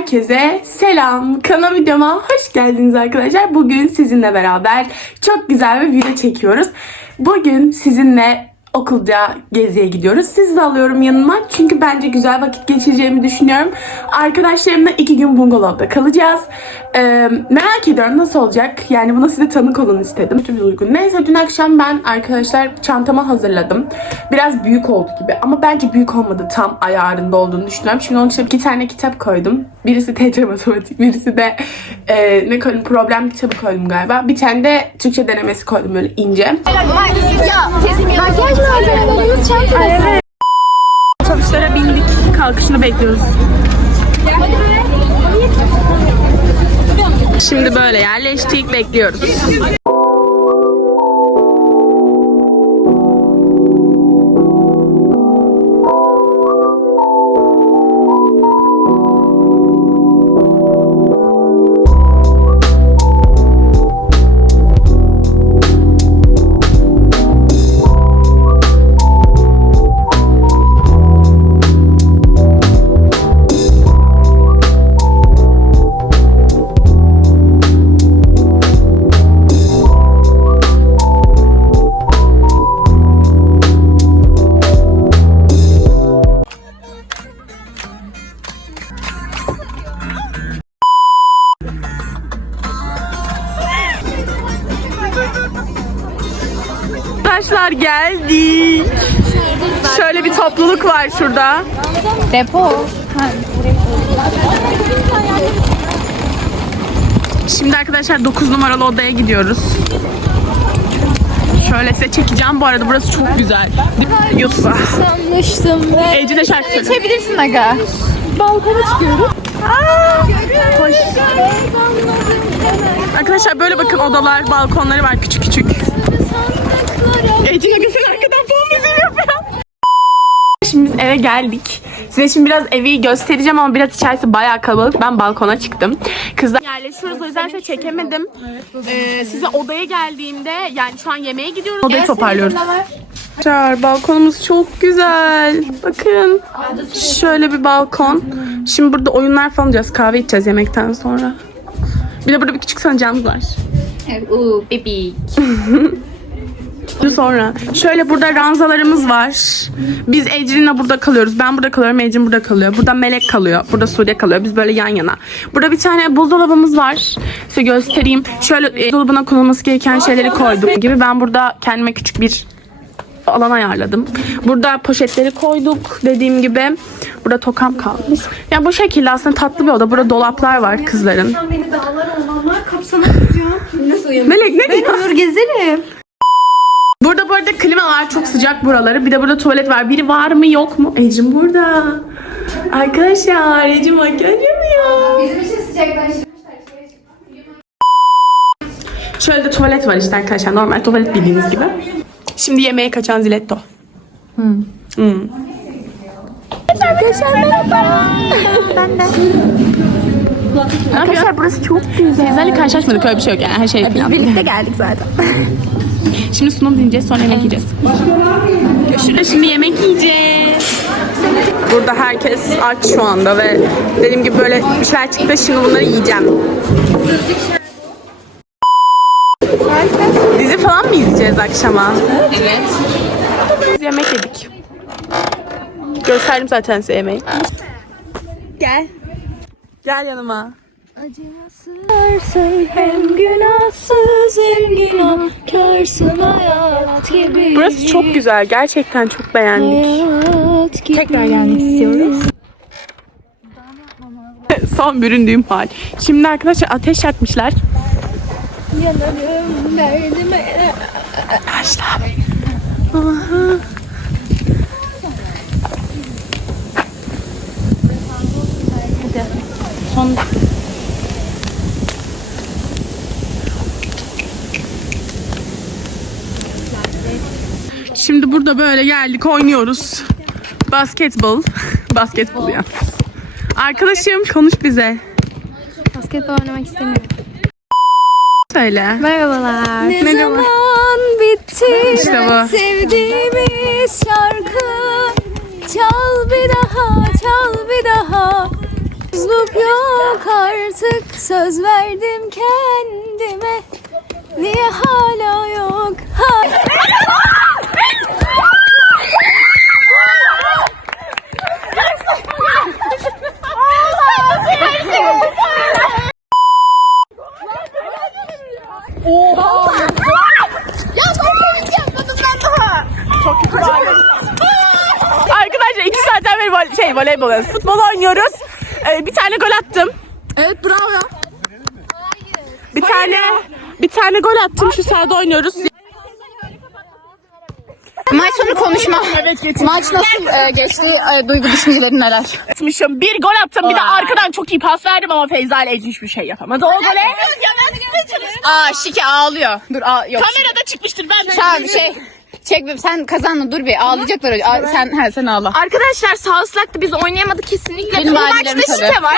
Herkese selam. Kanal videoma hoş geldiniz arkadaşlar. Bugün sizinle beraber çok güzel bir video çekiyoruz. Bugün sizinle okulda geziye gidiyoruz. Sizi de alıyorum yanıma. Çünkü bence güzel vakit geçireceğimi düşünüyorum. Arkadaşlarımla iki gün bungalovda kalacağız. Ee, merak ediyorum nasıl olacak. Yani buna size tanık olun istedim. Bir uygun. Neyse dün akşam ben arkadaşlar çantamı hazırladım. Biraz büyük oldu gibi. Ama bence büyük olmadı. Tam ayarında olduğunu düşünüyorum. Şimdi onun için iki tane kitap koydum. Birisi TC Matematik, birisi de e, ne koydum? Problem kitabı koydum galiba. Bir tane de Türkçe denemesi koydum böyle ince. Makyaj çantada. Otobüslere bindik. Kalkışını bekliyoruz. Şimdi böyle yerleştik, bekliyoruz. Topluluk var şurada. Depo. Şimdi arkadaşlar 9 numaralı odaya gidiyoruz. Şöyle size çekeceğim. Bu arada burası çok güzel. Yusuf. Sanmıştım ve... Ece de şarkı söylüyor. İçebilirsin aga. Balkona çıkıyoruz. Hoş. Arkadaşlar böyle bakın odalar, balkonları var küçük küçük. Ece Nagıs'ın arkadan fon müziği yapıyor. Şimdi biz eve geldik. Size şimdi biraz evi göstereceğim ama biraz içerisi bayağı kalabalık. Ben balkona çıktım. Kızlar yerleşiyoruz o yüzden size çekemedim. Ee, size odaya geldiğimde yani şu an yemeğe gidiyoruz. Odayı toparlıyoruz. Arkadaşlar balkonumuz çok güzel. Bakın. Şöyle bir balkon. Şimdi burada oyunlar falan oynayacağız. Kahve içeceğiz yemekten sonra. Bir de burada bir küçük sancağımız var. Uuu bebek. Sonra şöyle burada ranzalarımız var. Biz Ecrin'le burada kalıyoruz. Ben burada kalıyorum. Ecrin burada kalıyor. Burada Melek kalıyor. Burada Sude kalıyor. Biz böyle yan yana. Burada bir tane buzdolabımız var. Size göstereyim. Şöyle e, dolabına konulması gereken şeyleri koyduk gibi. Ben burada kendime küçük bir alan ayarladım. Burada poşetleri koyduk dediğim gibi. Burada tokam kalmış. Ya bu şekilde aslında tatlı bir oda. Burada dolaplar var kızların. Beni dağlar ormanlar kapsana. Nasıl? Melek ne diyor? Dur gezelim. Burada bu arada klima var. Çok sıcak buraları. Bir de burada tuvalet var. Biri var mı yok mu? Ecim burada. Arkadaşlar Ecim makyaj yapıyor. Bizim için sıcaklaştırmışlar. Şöyle de tuvalet var işte arkadaşlar. Normal tuvalet bildiğiniz gibi. Şimdi yemeğe kaçan Ziletto. Hmm. Arkadaşlar merhaba. ben de. Arkadaşlar burası çok güzel. Sizlerle karşılaşmadık öyle bir şey yok yani her şey plan. Birlikte geldik zaten. Şimdi sunum dinleyeceğiz sonra yemek yiyeceğiz. Görüşürüz. Şimdi yemek yiyeceğiz. Burada herkes aç şu anda ve dediğim gibi böyle bir şeyler çıktı şimdi bunları yiyeceğim. Dizi falan mı izleyeceğiz akşama? Evet. Biz yemek yedik. Gösterdim zaten size yemeği. Gel. Gel yanıma. Varsın hem günahsız hem günahkarsın hayat gibi. Burası çok güzel. Gerçekten çok beğendik. Tekrar gelmek istiyoruz. Son büründüğüm hal. Şimdi arkadaşlar ateş yakmışlar. Yanarım derdime. Arkadaşlar. Aha. Son Şimdi burada böyle geldik oynuyoruz. Basketbol. Basketbol ya. Arkadaşım konuş bize. Basketbol oynamak istemiyorum. Söyle. Merhabalar. Ne Merhaba. zaman bitti İşte bu. sevdiğimiz şarkı Çal bir daha, çal bir daha Umutsuzluk yok artık söz verdim kendime Niye hala yok ha- Arkadaşlar iki saatten beri vol- şey voleybol oynuyoruz. Futbol oynuyoruz. Ee, bir tane gol attım. Evet bravo ya. Bir tane bir tane gol attım. Şu sahada oynuyoruz. Maç sonu konuşma. Evet getir. Maç nasıl e, geçti? E, duygu düşüncelerin neler? atmışım. Bir gol attım. Bir de arkadan çok iyi pas verdim ama Feyza ile Ece hiçbir şey yapamadı. O gole Aa Şike ağlıyor. Dur ağ yok. kamerada çıkmıştır. Ben Tamam şey. Çek bir sen kazandın dur bir ağlayacaklar. Aa, sen he, sen ağla. Arkadaşlar sağ ıslaktı. Biz oynayamadık kesinlikle. Benim Bu maçta tabii. şike var.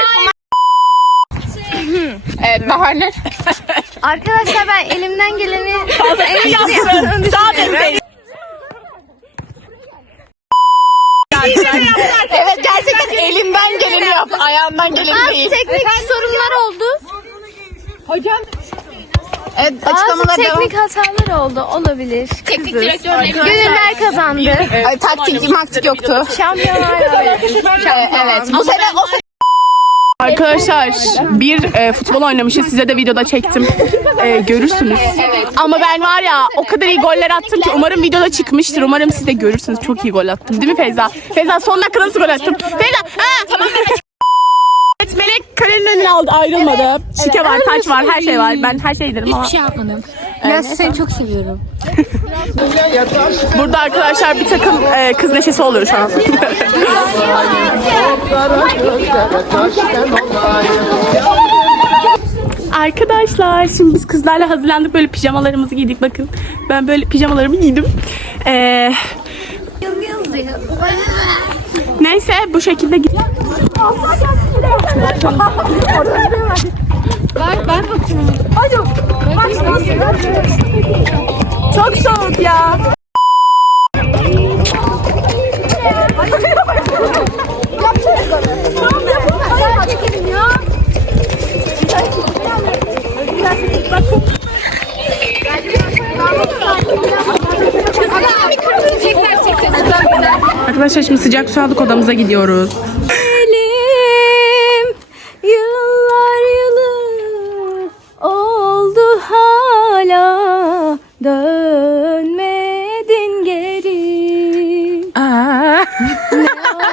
Evet Bahar ne? Arkadaşlar ben elimden geleni maçta yaptın. Daha benim. Evet gerçekten elinden geleni yap. Ayağından geleni değil. teknik sorunlar oldu. Evet Bazı açıklamalar devam. teknik hatalar oldu. Olabilir. Teknik direktör Gönüller kazandı. Ay, taktik maktik yoktu. Şampiyonlar Ee, evet. Bu sene o sene Arkadaşlar bir e, futbol oynamışız. Size de videoda çektim. E, görürsünüz. Ama ben var ya o kadar iyi goller attım ki umarım videoda çıkmıştır. Umarım siz de görürsünüz. Çok iyi gol attım. Değil mi Feyza? Feyza son dakikada nasıl gol attım? Feyza ha tamam Kalenin önüne aldı ayrılmadı. Şike var, taç var, her şey var. Ben her şey dedim ama. şey yapmadım. Ben seni çok seviyorum. Burada arkadaşlar bir takım e, kız neşesi oluyor şu an. Arkadaşlar şimdi biz kızlarla hazırlandık böyle pijamalarımızı giydik bakın. Ben böyle pijamalarımı giydim. Ee, neyse bu şekilde git. Çok soğuk ya. Arkadaşlar şimdi sıcak su aldık odamıza gidiyoruz.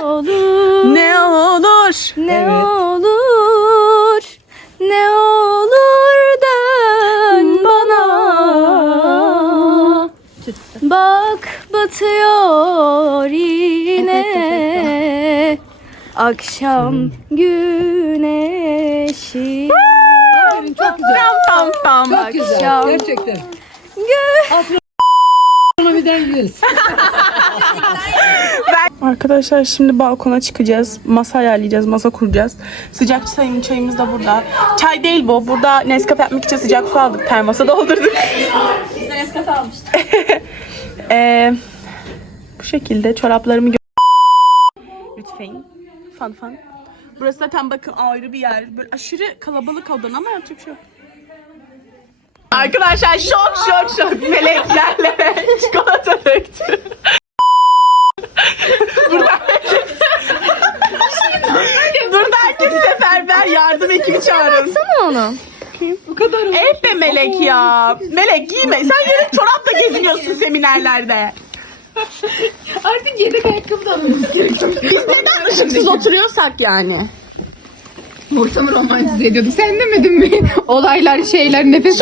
Olur ne olur. ne olur ne olur dön bana. Bak batıyor yine akşam güneşi. Tam tam tam. Akşam Gerçekten. Arkadaşlar şimdi balkona çıkacağız. Masa ayarlayacağız, masa kuracağız. Sıcak çayım, çayımız da burada. Çay değil bu. Burada Nescafe yapmak için sıcak su aldık. Termosa doldurduk. Biz de Nescafe almıştık. ee, bu şekilde çoraplarımı gö- Lütfen. Fan fan. Burası zaten bakın ayrı bir yer. Böyle aşırı kalabalık odan ama yapacak bir şey yok. Arkadaşlar şok şok şok meleklerle çikolata döktü. Burada herkes Burada herkes seferber yardım ekibi çağırın. Ne onu? Hep de melek ya. Melek giyme. Sen yarın çorapla geziniyorsun seminerlerde. Artık yedek ayakkabı da almamız gerekiyor. Biz neden ışıksız oturuyorsak yani? Ortamı romantize ediyorduk. Sen demedin mi? Olaylar, şeyler, nefes.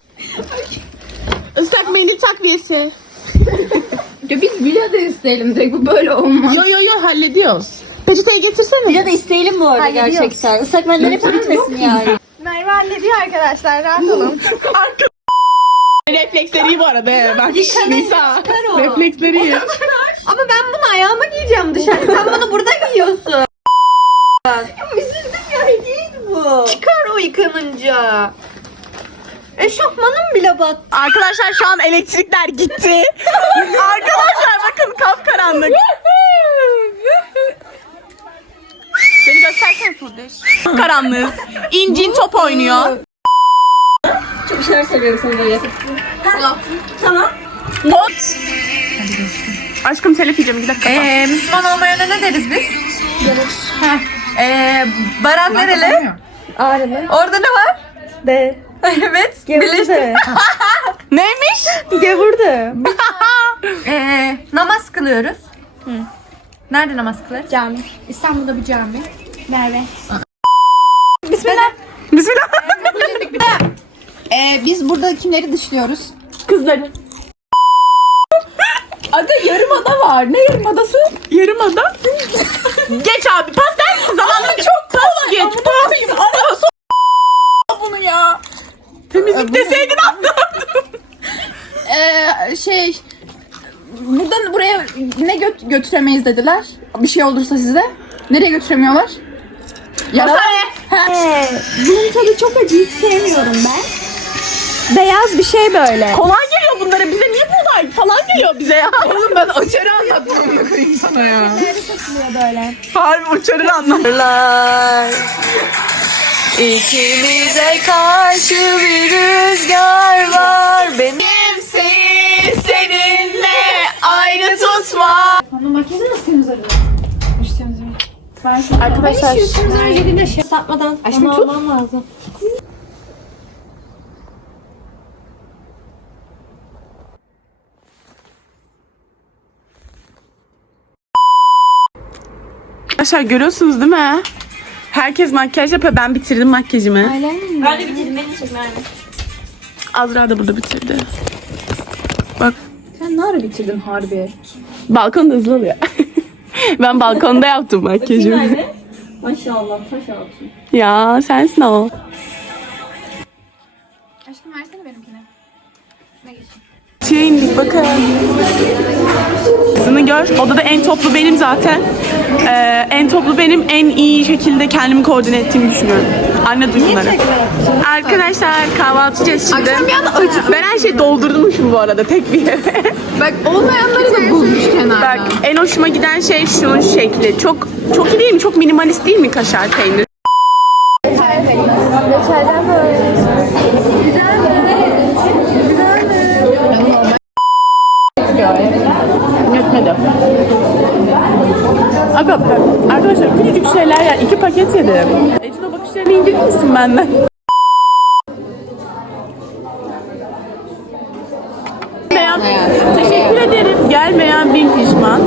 Islak mendil takviyesi. Ya biz villa da isteyelim direkt. Bu böyle olmaz. Yo yo yo hallediyoruz. Peçeteyi getirsene. Ya da isteyelim bu arada gerçekten. Islak mendil hep bitmesin yani. Merve hallediyor arkadaşlar rahat olun. Arka... Refleksleri iyi bu arada. he. Bak Nisa. Refleksleri iyi. Ama ben bunu ayağıma giyeceğim dışarı. Sen bunu burada giyiyorsun. Ya üzüldüm ya değil bu. Çıkar o yıkanınca. Eşofmanım bile battı. Arkadaşlar şu an elektrikler gitti. Arkadaşlar bakın kapkaranlık. Beni göstersene Sudeş. Karanlığız. İncin top oynuyor. Çok şeyler seviyorum seni böyle. Tamam. Not. Aşkım telif yiyeceğim. Bir dakika. Ee, Müslüman olmayana ne deriz biz? Heh. Ee, Baran nereli? Ağrılı. Orada ne var? De. evet. Birleşti. Neymiş? Gevurdu. Ee, namaz kılıyoruz. Nerede namaz kılarız? Cami. İstanbul'da bir cami. Merve. Bismillah. Bismillah. Ee, biz burada kimleri dışlıyoruz? Kızları. Ada yarımada var. Ne yarımadası? Yarım ada. geç abi. Pas der misin? Zamanında çok pas geç. Pas. Ara bunu ya. Temizlik deseydin anlardım. Ee, şey buradan buraya ne göt götüremeyiz dediler. Bir şey olursa size. Nereye götüremiyorlar? Yara. Bunun tadı çok acı. Hiç sevmiyorum ben. Beyaz bir şey böyle. Kolay geliyor bunlara. Bize niye buğday falan geliyor bize ya? Oğlum ben açarı anlattım onu koyayım sana ya. böyle. Harbi uçarını anlarlar. İkimize karşı bir rüzgar var. Benim seninle aynı tutma. Arkadaşlar Satmadan Aşkım tut. lazım. Arkadaşlar görüyorsunuz değil mi? Herkes makyaj yapıyor. Ben bitirdim makyajımı. Ben de bitirdim. Beni çek Merve. Azra da burada bitirdi. Bak Sen ne ara bitirdin harbi? balkon da hızlı oluyor. ben balkonda yaptım makyajımı. Maşallah taş altın. ya sensin o. Aşkım versene benimkine. Şeye indik bakın. Kızını gör. Odada en toplu benim zaten. Ee, en toplu benim. En iyi şekilde kendimi koordine ettiğimi düşünüyorum. Anne duyumları. Arkadaşlar kahvaltı edeceğiz şimdi. Akşam bir anda acıktım. Ben her şeyi doldurmuşum bu arada tek bir yere. Bak olmayanları da bulmuş kenarda. Bak en hoşuma giden şey şunun şekli. Çok çok iyi değil mi? Çok minimalist değil mi kaşar peyniri? Reçelden böyle. Yetmedi. Aga, arkadaşlar küçücük şeyler ya. İki paket yedim. Ecin o bakışlarını indirir misin benden? Gelmeyen, teşekkür ederim. Gelmeyen bin pişman.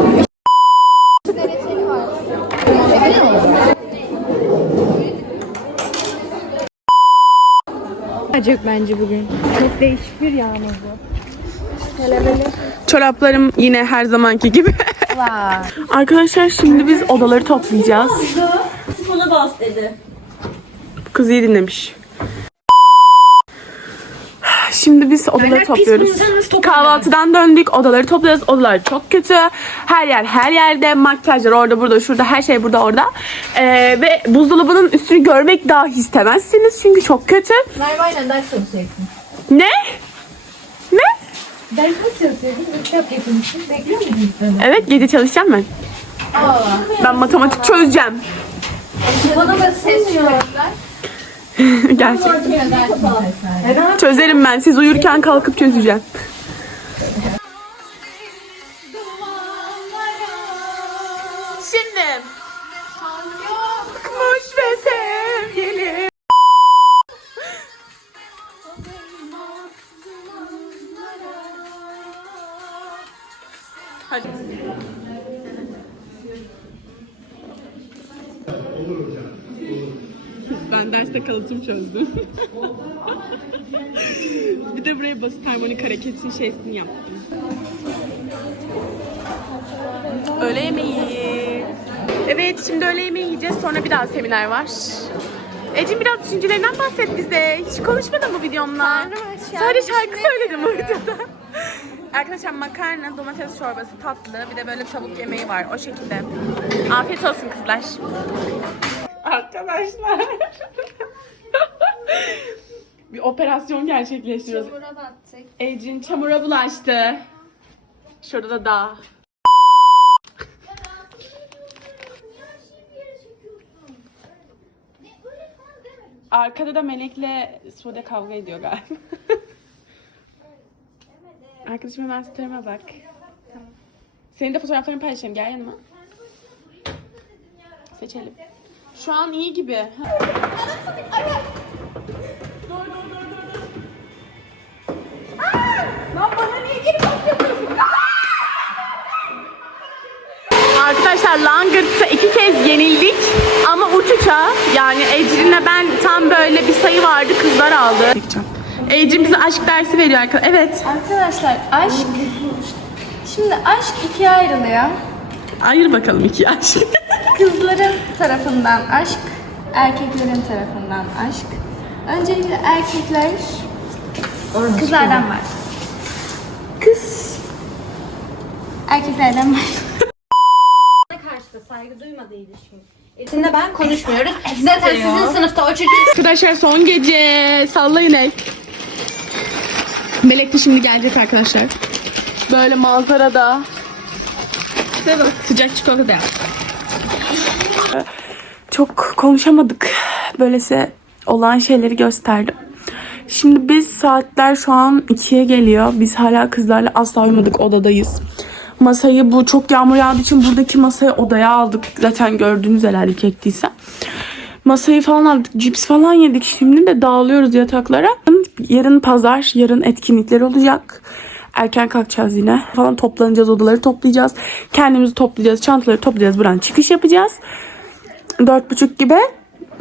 Acık bence bugün. Çok değişik bir yağmur bu. Çoraplarım yine her zamanki gibi. Arkadaşlar şimdi biz odaları toplayacağız. Bana bas dedi. Kız iyi dinlemiş. Şimdi biz odaları topluyoruz. Kahvaltıdan döndük. Odaları topluyoruz. Odalar çok kötü. Her yer her yerde. Makyajlar orada burada şurada. Her şey burada orada. Ee, ve buzdolabının üstünü görmek dahi istemezsiniz. Çünkü çok kötü. Merve'yle ders çalışacaksın. Ne? Ne? Ders nasıl çalışıyordun? Kitap. Bekliyor muydun? Evet gece çalışacağım ben. Ben matematik çözeceğim. Bana da ses çıkarttılar. Gerçekten. Çözerim ben. Siz uyurken kalkıp çözeceğim. Ben derste kalıtım çözdüm. bir de buraya basit harmonik hareketin şeysini yaptım. Öğle yemeği. Evet şimdi öğle yemeği yiyeceğiz sonra bir daha seminer var. Ecin biraz düşüncelerinden bahset bize. Hiç konuşmadın bu videomla. Sadece şarkı söyledim bu videoda. Arkadaşlar makarna, domates çorbası, tatlı, bir de böyle tavuk yemeği var o şekilde. Afiyet olsun kızlar. Arkadaşlar. bir operasyon gerçekleştiriyoruz. Çamura battık. Ecin çamura bulaştı. Şurada da dağ. Arkada da Melek'le Sude kavga ediyor galiba. Arkadaşım hemen story'ime bak. Senin de fotoğraflarını paylaşalım. Gel yanıma. Seçelim. Şu an iyi gibi. Arkadaşlar Langırt'ta iki kez yenildik ama uç uça yani Ecrin'le ben tam böyle bir sayı vardı kızlar aldı. Ecrin bize aşk dersi veriyor arkadaşlar. Evet. Arkadaşlar aşk... Şimdi aşk ikiye ayrılıyor. Ayır bakalım iki yaş. Kızların tarafından aşk, erkeklerin tarafından aşk. Öncelikle erkekler kızlardan var. Kız erkeklerden var. karşı da saygı duymadığı ilişkin. Sizinle ben konuşmuyoruz. Zaten sizin sınıfta o çocuk arkadaşlar son gece sallayın el. Melek de şimdi gelecek arkadaşlar. Böyle manzarada. Sıcak çikolata yap. Çok konuşamadık. Böylese olan şeyleri gösterdim. Şimdi biz saatler şu an 2'ye geliyor. Biz hala kızlarla asla uyumadık odadayız. Masayı bu çok yağmur yağdığı için buradaki masayı odaya aldık. Zaten gördüğünüz herhalde çektiyse. Masayı falan aldık. Cips falan yedik. Şimdi de dağılıyoruz yataklara. Yarın pazar. Yarın etkinlikler olacak. Erken kalkacağız yine. Falan toplanacağız. Odaları toplayacağız. Kendimizi toplayacağız. Çantaları toplayacağız. Buradan çıkış yapacağız. Dört buçuk gibi.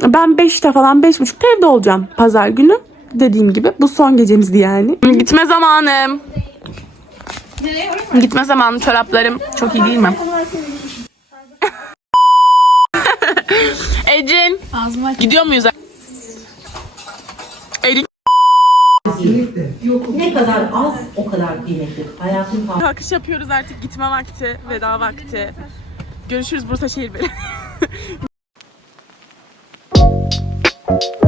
Ben beşte falan beş buçukta evde olacağım pazar günü. Dediğim gibi bu son gecemizdi yani. Gitme zamanım. Gitme zamanı çoraplarım. Çok iyi değil mi? Ecin. Gidiyor muyuz? Ecin. Ne kadar az o kadar kıymetli. Hayatın Kalkış yapıyoruz artık gitme vakti, veda vakti. Görüşürüz Bursa Şehir Belediyesi. you